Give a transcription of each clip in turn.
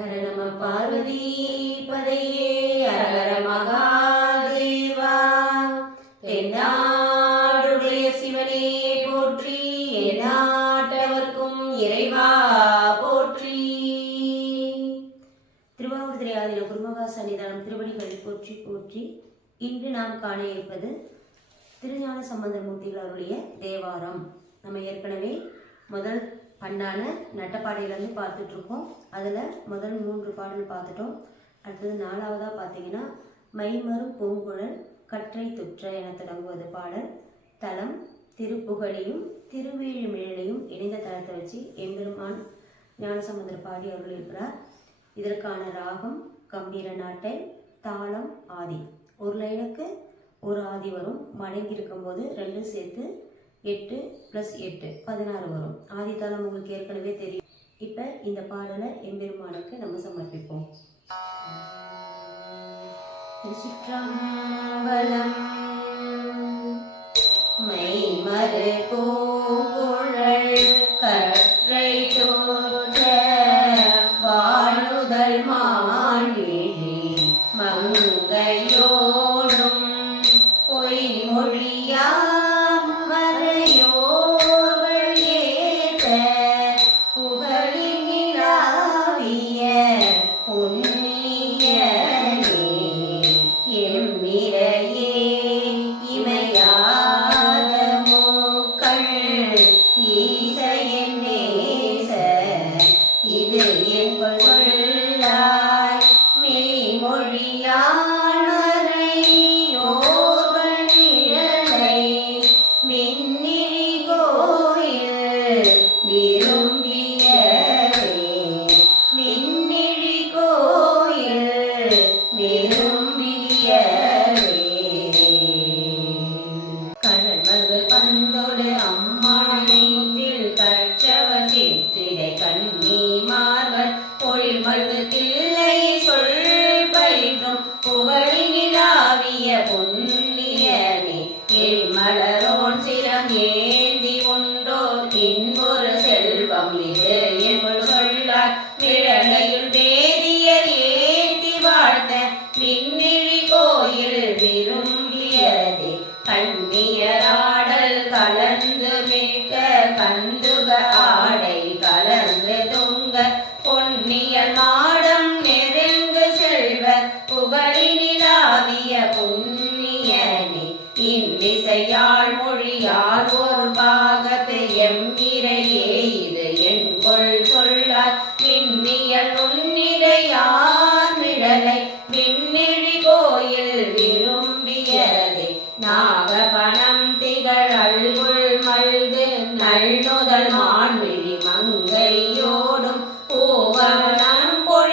ஹர நம பார்வதி பதையே ஹர மகாதேவா. தென்னாடுடைய சிவனே போற்றி, எந்நாட்டவர்க்கும் இறைவா போற்றி. திருவாவூர் திரையாதின குருமகா சன்னிதானம் திருவடிகளை போற்றி போற்றி. இன்று நாம் காண இருப்பது திருஞான சம்பந்தமூர்த்திகள் அவருடைய தேவாரம். நம்ம ஏற்கனவே முதல் பண்ணான நட்டப்பாடையிலேருந்து பார்த்துட்டு இருக்கோம். அதில் முதல் 3 பாடல் பார்த்துட்டோம். அடுத்தது 4வதாக பார்த்தீங்கன்னா மைமரும் பூங்குழல் கற்றை துற்ற என தொடங்குவது பாடல். தலம் திருப்புகழியும் திருவேழிமிழையும் இணைந்த தளத்தை வச்சு எம்பெருமான் ஞானசம்பந்தர் பாடி அவர்கள் இருக்கிறார். இதற்கான ராகம் கம்பீர நாட்டை, தாளம் ஆதி. ஒரு லைனுக்கு ஒரு ஆதி வரும். மடங்கி இருக்கும்போது 2 சேர்த்து 8 + 8 16 வரும். ஆதித்தாளம் உங்களுக்கு ஏற்கனவே தெரியும். இப்போ இந்த பாடலை எம்பெருமானுக்கு நம்ம சமர்ப்பிப்போம். திருச்சிற்றம்பலம். மைமரு பூங்குழல் கற்றை தோற்ற வாழுதல் மாண்பிழி மங்கையோடும் பொய்மொழியா மலரோன் சிரம் ஏந்தி உண்டோ இன்பொரு செல்வம் இது என்பது சொல்லார். மிழலையுள் வேதியர் ஏந்தி வாழ்த்த மின்னிழி கோயில் விரும்பியதே. கண்ணியராடல் கலந்து மிக்க கந்துக ஆடை கலந்து துங்க பொன்னியல் மாடம் நெருங்கு செல்வ புகழினிலாவிய புண்ணியனே. இந்திசையாள் மொழியால் ஒரு பாகத்து எம்மிரையே இது என்கொள் சொல்லார். மின்னியல் நுண்ணிடையார் மிழலை மின்னிழி கோயில் விரும்பியதே. நாகபணம் திகழ் அல்குள் மல்கு நல்நுதல் மான்விழி மங்கையோடும் பூவனம் பொழி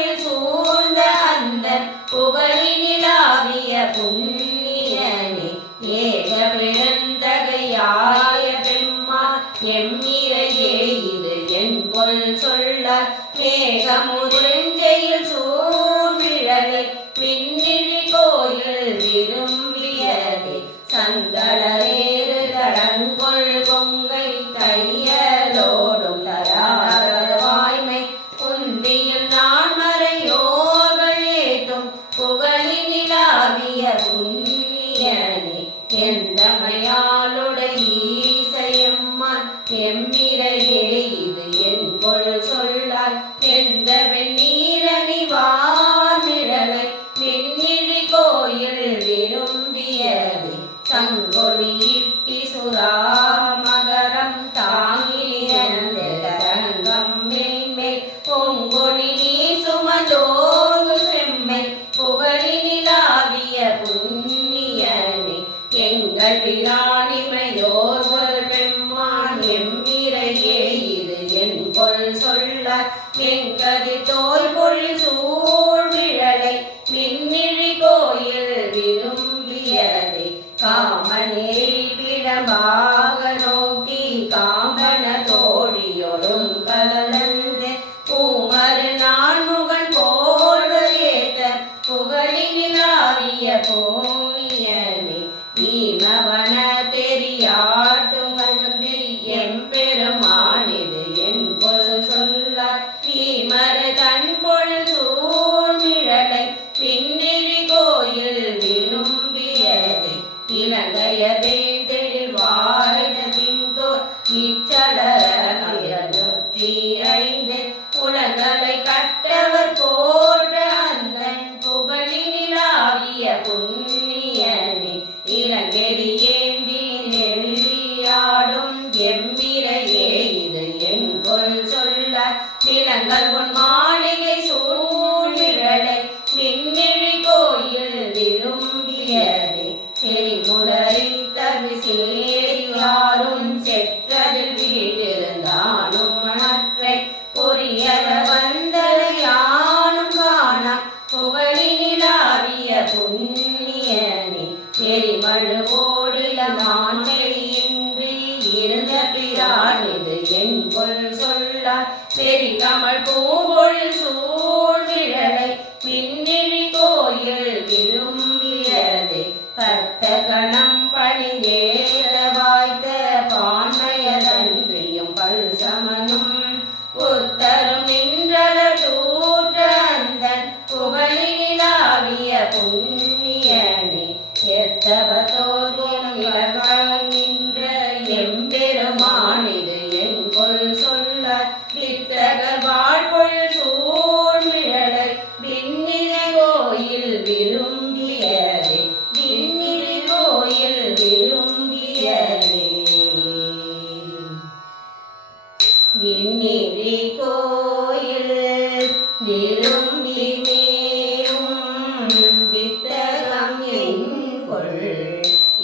விரும்பி மேவும் வித்தகம் என்கொள்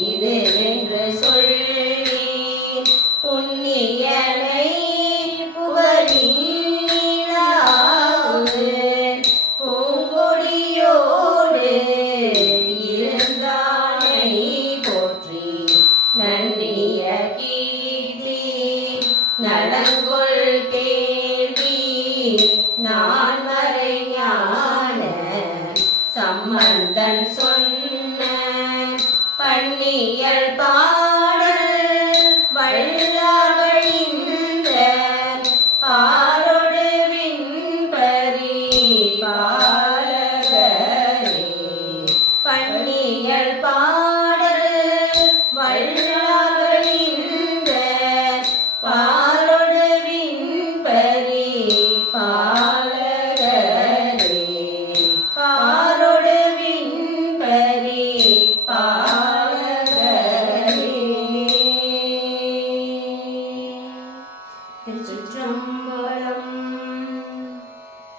இது என்று சொல்லி புண்ணியனை புகழிலாது பூங்கொடியோடு இருந்தானை போற்றி நன்றிய கீர்த்தி நலங்கொள் கேள்வி நான்